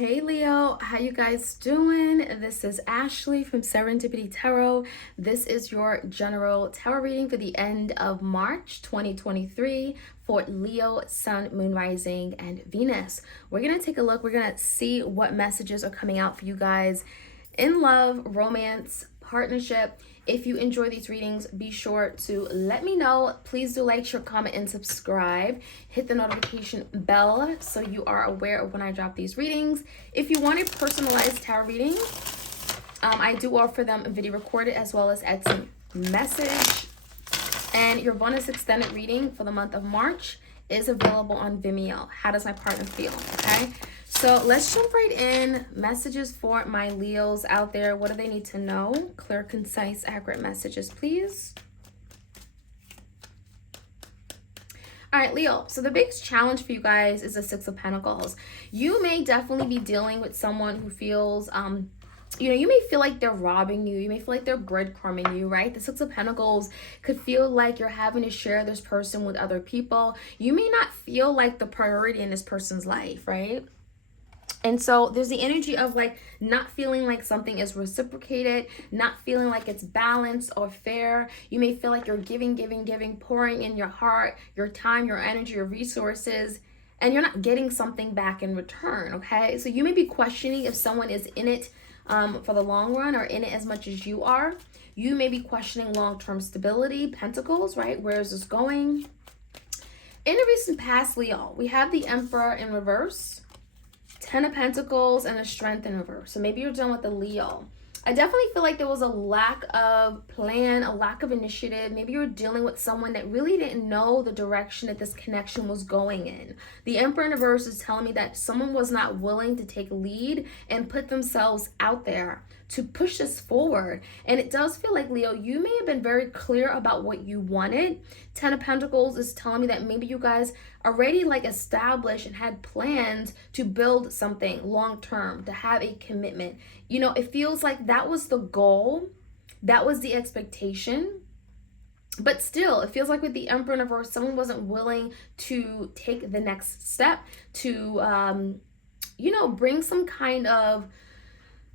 Hey Leo, how you guys doing? This is Ashley from Serendipity Tarot. This is your general tarot reading for the end of March 2023 for Leo, Sun, Moon, Rising, and Venus. We're going to take a look. We're going to see what messages are coming out for you guys in love, romance, partnership. If you enjoy these readings, be sure to let me know. Please do like, share, comment, and subscribe. Hit the notification bell so you are aware of when I drop these readings. If you want a personalized tarot reading, I do offer them video recorded as well as Etsy message. And your bonus extended reading for the month of March is available on Vimeo. How does my partner feel? Okay. So let's jump right in. Messages for my Leos out there. What do they need to know? Clear, concise, accurate messages, please. All right, Leo. So the biggest challenge for you guys is the Six of Pentacles. You may definitely be dealing with someone who feels, you may feel like they're robbing you. You may feel like they're breadcrumbing you, right? The Six of Pentacles could feel like you're having to share this person with other people. You may not feel like the priority in this person's life, right? And so there's the energy of like not feeling like something is reciprocated, not feeling like it's balanced or fair. You may feel like you're giving, pouring in your heart, your time, your energy, your resources, and you're not getting something back in return, okay? So you may be questioning if someone is in it for the long run or in it as much as you are. You may be questioning long-term stability, Pentacles, right? Where is this going? In the recent past, Leo, we have the Emperor in reverse, Ten of Pentacles, and a Strength in reverse. So maybe you're done with the Leo. I definitely feel like there was a lack of plan, a lack of initiative. Maybe you're dealing with someone that really didn't know the direction that this connection was going in. The Emperor in reverse is telling me that someone was not willing to take lead and put themselves out there to push this forward. And it does feel like, Leo, you may have been very clear about what you wanted. Ten of Pentacles is telling me that maybe you guys already like established and had plans to build something long term, to have a commitment. You know, it feels like that was the goal, that was the expectation. But still, it feels like with the Emperor in reverse, someone wasn't willing to take the next step to, bring some kind of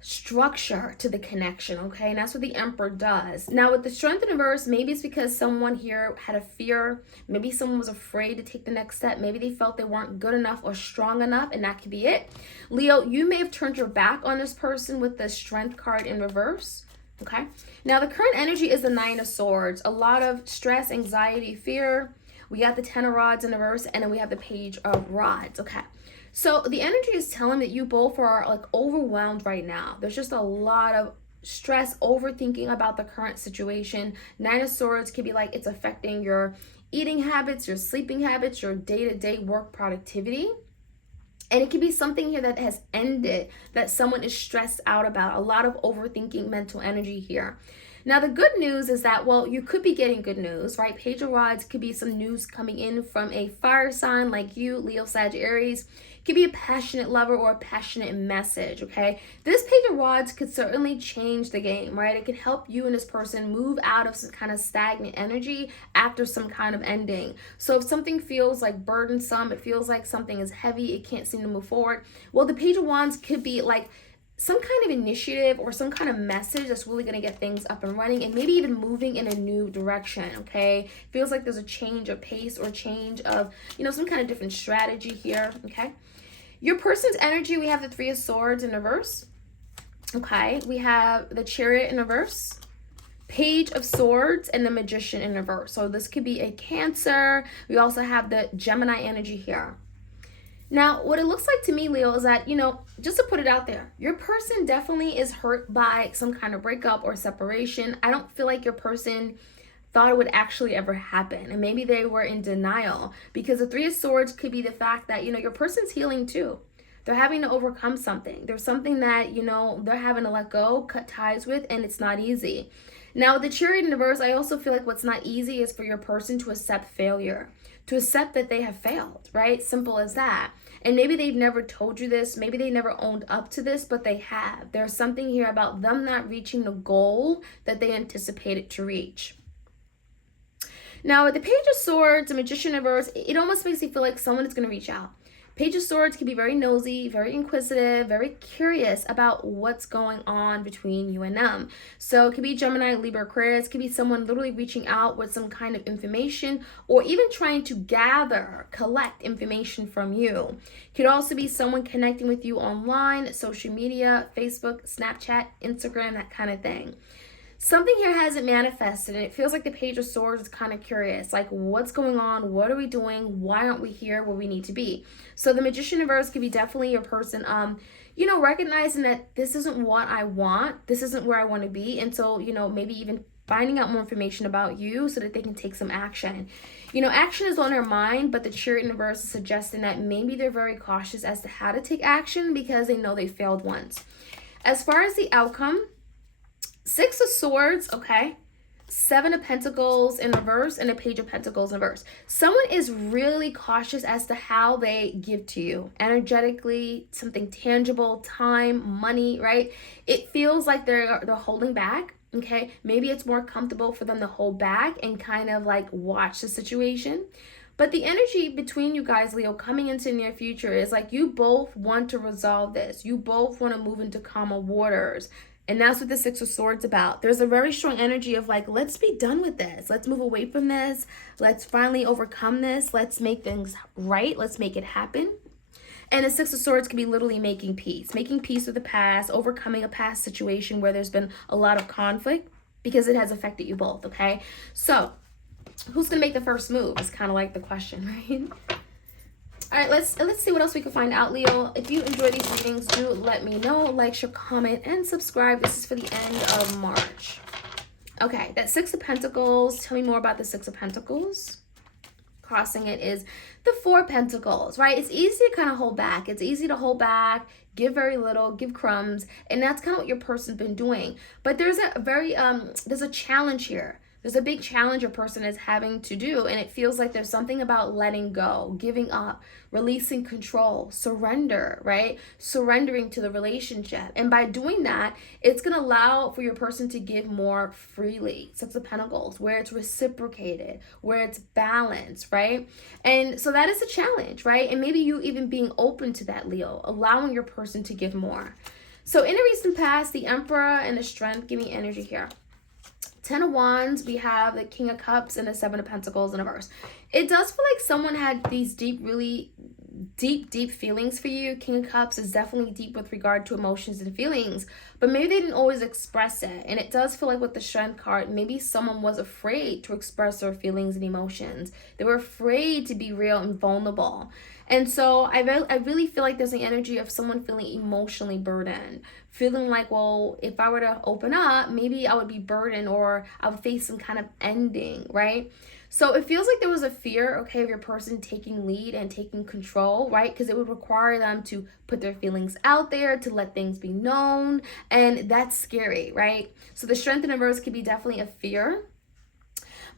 structure to the connection, okay? And that's what the Emperor does. Now with the Strength in reverse, maybe it's because someone here had a fear. Maybe someone was afraid to take the next step. Maybe they felt they weren't good enough or strong enough, and that could be it. Leo, you may have turned your back on this person with the Strength card in reverse. Okay, now the current energy is the Nine of Swords. A lot of stress, anxiety, fear. We got the Ten of Rods in reverse, and then we have the Page of Rods. Okay, so the energy is telling that you both are like overwhelmed right now. There's just a lot of stress, overthinking about the current situation. Nine of Swords could be like it's affecting your eating habits, your sleeping habits, your day-to-day work productivity. And it could be something here that has ended, that someone is stressed out about. A lot of overthinking, mental energy here. Now, the good news is that, well, you could be getting good news, right? Page of Rods could be some news coming in from a fire sign like you, Leo, Sagittarius. Could be a passionate lover or a passionate message, okay? This Page of Rods could certainly change the game, right? It could help you and this person move out of some kind of stagnant energy after some kind of ending. So if something feels like burdensome, it feels like something is heavy, it can't seem to move forward, well, the Page of Wands could be like some kind of initiative or some kind of message that's really going to get things up and running and maybe even moving in a new direction, okay? Feels like there's a change of pace or change of, some kind of different strategy here, okay? Your person's energy, we have the Three of Swords in reverse, okay? We have the Chariot in reverse, Page of Swords, and the Magician in reverse. So this could be a Cancer. We also have the Gemini energy here. Now, what it looks like to me, Leo, is that, just to put it out there, your person definitely is hurt by some kind of breakup or separation. I don't feel like your person thought it would actually ever happen. And maybe they were in denial because the Three of Swords could be the fact that, your person's healing too. They're having to overcome something. There's something that, they're having to let go, cut ties with, and it's not easy. Now, the Chariot in reverse, I also feel like what's not easy is for your person to accept failure, to accept that they have failed, right? Simple as that. And maybe they've never told you this, maybe they never owned up to this, but they have. There's something here about them not reaching the goal that they anticipated to reach. Now, with the Page of Swords, the Magician in reverse, it almost makes you feel like someone is going to reach out. Page of Swords can be very nosy, very inquisitive, very curious about what's going on between you and them. So it could be Gemini, Libra, Aquarius. It could be someone literally reaching out with some kind of information, or even trying to collect information from you. It could also be someone connecting with you online, social media, Facebook, Snapchat, Instagram, that kind of thing. Something here hasn't manifested, and it feels like the Page of Swords is kind of curious, like, what's going on? What are we doing? Why aren't we here where we need to be? So the Magician in reverse could be definitely your person, recognizing that this isn't what I want, this isn't where I want to be, and so, maybe even finding out more information about you so that they can take some action. Action is on their mind, but the Chariot in reverse is suggesting that maybe they're very cautious as to how to take action because they know they failed once. As far as the outcome, Six of Swords, okay, Seven of Pentacles in reverse, and a Page of Pentacles in reverse. Someone is really cautious as to how they give to you. Energetically, something tangible, time, money, right? It feels like they're holding back, okay? Maybe it's more comfortable for them to hold back and kind of like watch the situation. But the energy between you guys, Leo, coming into the near future is like you both want to resolve this. You both want to move into calmer waters. And that's what the Six of Swords about. There's a very strong energy of like, let's be done with this. Let's move away from this. Let's finally overcome this. Let's make things right. Let's make it happen. And the Six of Swords can be literally making peace with the past, overcoming a past situation where there's been a lot of conflict because it has affected you both, okay? So who's going to make the first move is kind of like the question, right? All right, let's see what else we can find out, Leo. If you enjoy these readings, do let me know. Like, share, comment, and subscribe. This is for the end of March. Okay, that Six of Pentacles. Tell me more about the Six of Pentacles. Crossing it is the Four of Pentacles, right? It's easy to kind of hold back. It's easy to hold back, give very little, give crumbs, and that's kind of what your person's been doing. But there's a challenge here. There's a big challenge a person is having to do, and it feels like there's something about letting go, giving up, releasing control, surrender, right? Surrendering to the relationship. And by doing that, it's going to allow for your person to give more freely. Six of Pentacles, where it's reciprocated, where it's balanced, right? And so that is a challenge, right? And maybe you even being open to that, Leo, allowing your person to give more. So in the recent past, the Emperor and the Strength, give me energy here. Ten of Wands, we have the King of Cups and the Seven of Pentacles in reverse. It does feel like someone had these really deep feelings for you. King of Cups is definitely deep with regard to emotions and feelings, but maybe they didn't always express it. And it does feel like with the Strength card, maybe someone was afraid to express their feelings and emotions. They were afraid to be real and vulnerable. And so I really feel like there's an energy of someone feeling emotionally burdened, feeling like, well, if I were to open up, maybe I would be burdened or I would face some kind of ending, right? So it feels like there was a fear, okay, of your person taking lead and taking control, right? Because it would require them to put their feelings out there, to let things be known, and that's scary, right? So the Strength in reverse could be definitely a fear.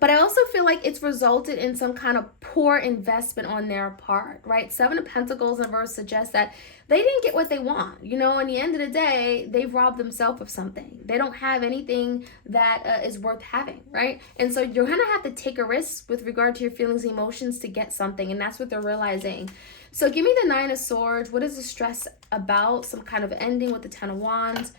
But I also feel like it's resulted in some kind of poor investment on their part, right? Seven of Pentacles in reverse suggests that they didn't get what they want. In the end of the day, they've robbed themselves of something. They don't have anything that is worth having, right? And so you're going to have to take a risk with regard to your feelings and emotions to get something, and that's what they're realizing. So give me the Nine of Swords. What is the stress about? Some kind of ending with the Ten of Wands.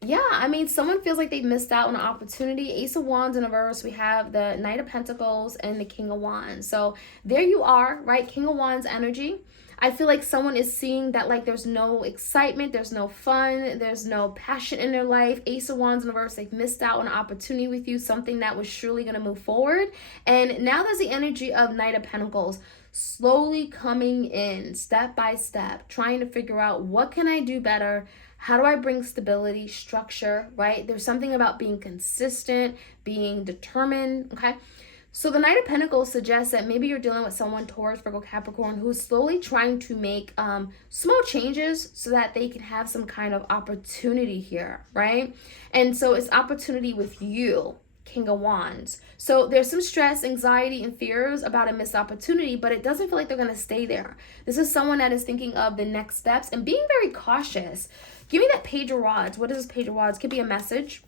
Yeah, someone feels like they missed out on an opportunity. Ace of Wands in reverse, we have the Knight of Pentacles and the King of Wands. So there you are, right? King of Wands energy. I feel like someone is seeing that like there's no excitement, there's no fun, there's no passion in their life. Ace of Wands in reverse, they've missed out on an opportunity with you, something that was surely going to move forward. And now there's the energy of Knight of Pentacles, slowly coming in, step by step, trying to figure out what can I do better? How do I bring stability, structure, right? There's something about being consistent, being determined, okay? So the Knight of Pentacles suggests that maybe you're dealing with someone, Taurus, Virgo, Capricorn, who's slowly trying to make small changes so that they can have some kind of opportunity here, right? And so it's opportunity with you, King of Wands. So there's some stress, anxiety, and fears about a missed opportunity, but it doesn't feel like they're going to stay there. This is someone that is thinking of the next steps and being very cautious. Give me that Page of Rods. What is this Page of Rods? Could be a message.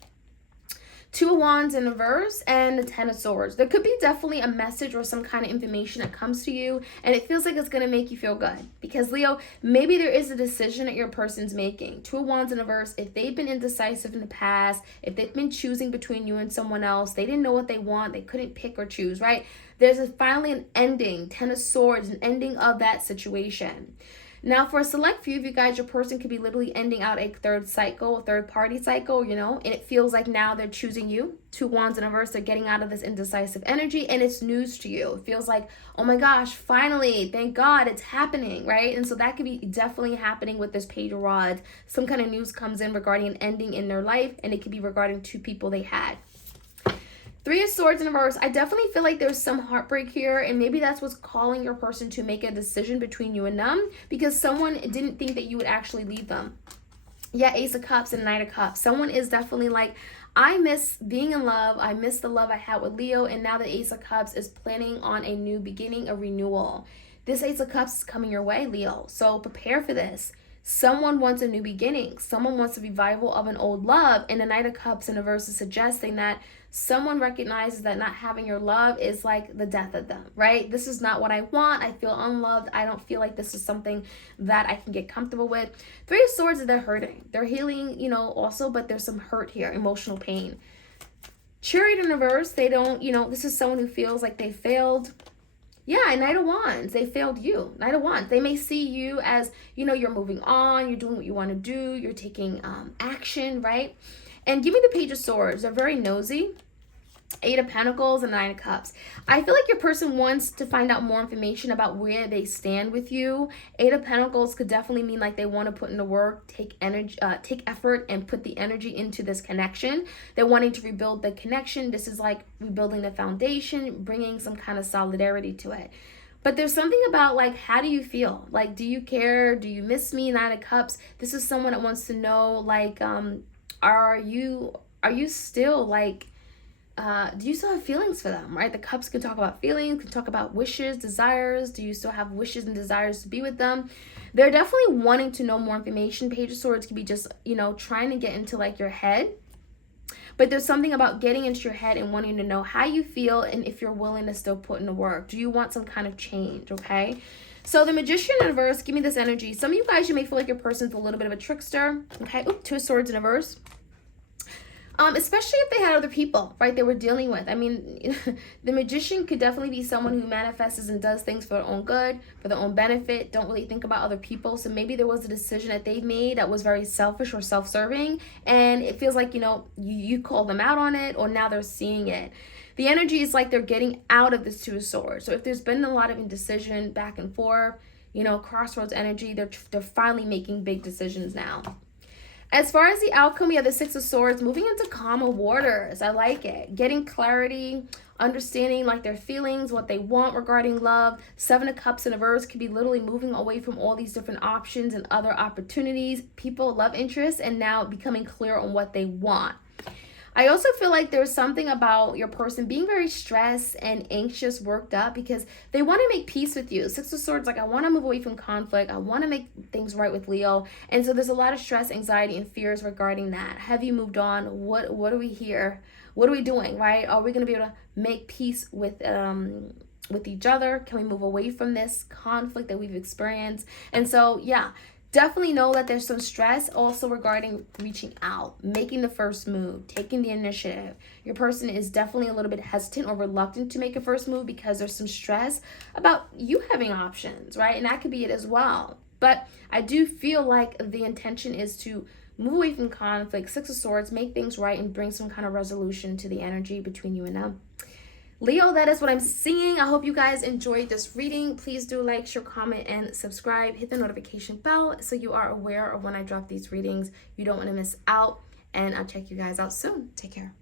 Two of Wands in reverse and the Ten of Swords. There could be definitely a message or some kind of information that comes to you and it feels like it's going to make you feel good. Because Leo, maybe there is a decision that your person's making. Two of Wands in reverse, if they've been indecisive in the past, if they've been choosing between you and someone else, they didn't know what they want, they couldn't pick or choose, right? There's finally an ending, Ten of Swords, an ending of that situation. Now, for a select few of you guys, your person could be literally ending out a third cycle, a third party cycle, you know, and it feels like now they're choosing you. Two Wands in reverse, they're getting out of this indecisive energy and it's news to you. It feels like, oh my gosh, finally, thank God it's happening, right? And so that could be definitely happening with this Page of Rods. Some kind of news comes in regarding an ending in their life and it could be regarding two people they had. Three of Swords in reverse. I definitely feel like there's some heartbreak here, and maybe that's what's calling your person to make a decision between you and them because someone didn't think that you would actually leave them. Yeah, Ace of Cups and Knight of Cups. Someone is definitely like, I miss being in love. I miss the love I had with Leo, and now the Ace of Cups is planning on a new beginning, a renewal. This Ace of Cups is coming your way, Leo, so prepare for this. Someone wants a new beginning. Someone wants a revival of an old love, and the Knight of Cups in reverse is suggesting that someone recognizes that not having your love is like the death of them, right? This is not what I want. I feel unloved. I don't feel like this is something that I can get comfortable with. Three of Swords, they're hurting. They're healing, you know, also, but there's some hurt here, emotional pain. Chariot in reverse, they don't, you know, this is someone who feels like they failed. Yeah, Knight of Wands, they failed you. Knight of Wands, they may see you as, you know, you're moving on, you're doing what you want to do, you're taking action, right? And give me the Page of Swords. They're very nosy. Eight of Pentacles and Nine of Cups. I feel like your person wants to find out more information about where they stand with you. Eight of Pentacles could definitely mean like they want to put in the work, take energy, take effort, and put the energy into this connection. They're wanting to rebuild the connection. This is like rebuilding the foundation, bringing some kind of solidarity to it. But there's something about like, how do you feel? Like, do you care? Do you miss me? Nine of Cups. This is someone that wants to know like, are you still like, do you still have feelings for them, right? The Cups can talk about feelings, can talk about wishes, desires. Do you still have wishes and desires to be with them? They're definitely wanting to know more information. Page of Swords could be just, you know, trying to get into like your head. But there's something about getting into your head and wanting to know how you feel and if you're willing to still put in the work. Do you want some kind of change, okay? So the Magician in reverse, give me this energy. Some of you guys, you may feel like your person's a little bit of a trickster, okay? Oop, Two of Swords in reverse. Especially if they had other people, right, they were dealing with. I mean, the Magician could definitely be someone who manifests and does things for their own good, for their own benefit, don't really think about other people. So maybe there was a decision that they made that was very selfish or self-serving, and it feels like, you know, you call them out on it, or now they're seeing it. The energy is like they're getting out of this Two of Swords. So if there's been a lot of indecision back and forth, you know, crossroads energy, they're finally making big decisions now. As far as the outcome, we have the Six of Swords, moving into calmer waters. I like it. Getting clarity, understanding like their feelings, what they want regarding love. Seven of Cups in reverse could be literally moving away from all these different options and other opportunities, people, love interests, and now becoming clear on what they want. I also feel like there's something about your person being very stressed and anxious, worked up, because they want to make peace with you. Six of Swords, like, I want to move away from conflict. I want to make things right with Leo. And so there's a lot of stress, anxiety, and fears regarding that. Have you moved on? What are we here? What are we doing, right? Are we going to be able to make peace with each other? Can we move away from this conflict that we've experienced? And so, yeah. Definitely know that there's some stress also regarding reaching out, making the first move, taking the initiative. Your person is definitely a little bit hesitant or reluctant to make a first move because there's some stress about you having options, right? And that could be it as well. But I do feel like the intention is to move away from conflict, Six of Swords, make things right, and bring some kind of resolution to the energy between you and them. Leo, that is what I'm seeing. I hope you guys enjoyed this reading. Please do like, share, comment, and subscribe. Hit the notification bell so you are aware of when I drop these readings. You don't want to miss out. And I'll check you guys out soon. Take care.